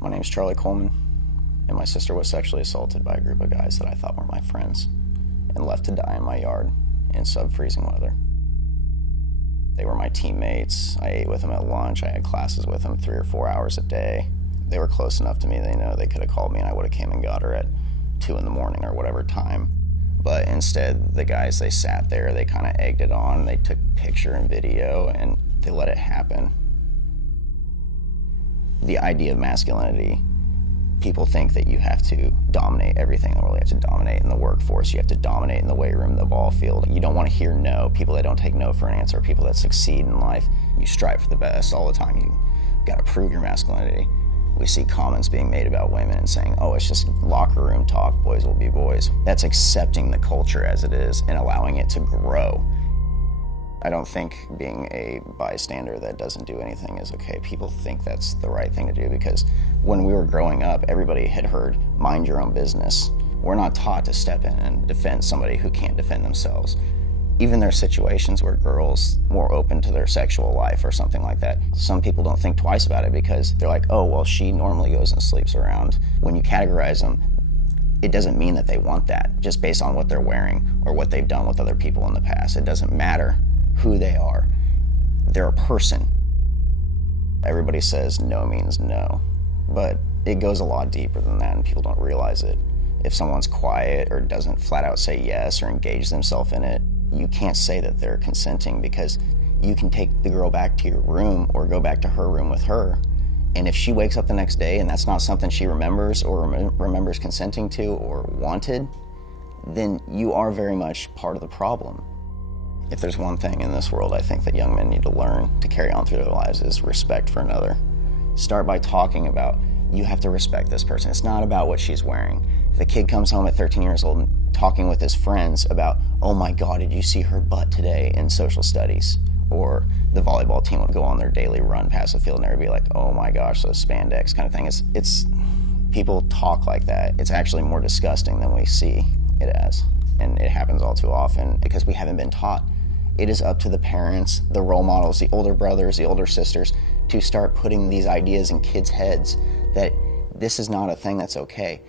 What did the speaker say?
My name's Charlie Coleman, and my sister was sexually assaulted by a group of guys that I thought were my friends and left to die in my yard in sub-freezing weather. They were my teammates. I ate with them at lunch. I had classes with them 3 or 4 hours a day. They were close enough to me, they know they could have called me and I would have came and got her at 2 in the morning or whatever time. But instead, the guys, they sat there, they kind of egged it on, they took picture and video, and they let it happen. The idea of masculinity, people think that you have to dominate everything in the world. You have to dominate in the workforce, you have to dominate in the weight room, the ball field. You don't want to hear no. People that don't take no for an answer, people that succeed in life. You strive for the best all the time. You got to prove your masculinity. We see comments being made about women and saying, oh, it's just locker room talk, boys will be boys. That's accepting the culture as it is and allowing it to grow. I don't think being a bystander that doesn't do anything is okay. People think that's the right thing to do because when we were growing up, everybody had heard, mind your own business. We're not taught to step in and defend somebody who can't defend themselves. Even there are situations where girls are more open to their sexual life or something like that. Some people don't think twice about it because they're like, oh, well, she normally goes and sleeps around. When you categorize them, it doesn't mean that they want that just based on what they're wearing or what they've done with other people in the past. It doesn't matter who they are. They're a person. Everybody says no means no, but it goes a lot deeper than that and people don't realize it. If someone's quiet or doesn't flat out say yes or engage themselves in it, you can't say that they're consenting because you can take the girl back to your room or go back to her room with her. And if she wakes up the next day and that's not something she remembers or remembers consenting to or wanted, then you are very much part of the problem. If there's one thing in this world I think that young men need to learn to carry on through their lives is respect for another. Start by talking about, you have to respect this person. It's not about what she's wearing. If a kid comes home at 13 years old and talking with his friends about, oh my God, did you see her butt today in social studies? Or the volleyball team would go on their daily run past the field and everybody would be like, oh my gosh, those spandex kind of thing. It's people talk like that. It's actually more disgusting than we see it as. And it happens all too often because we haven't been taught. It is up to the parents, the role models, the older brothers, the older sisters, to start putting these ideas in kids' heads that this is not a thing that's okay.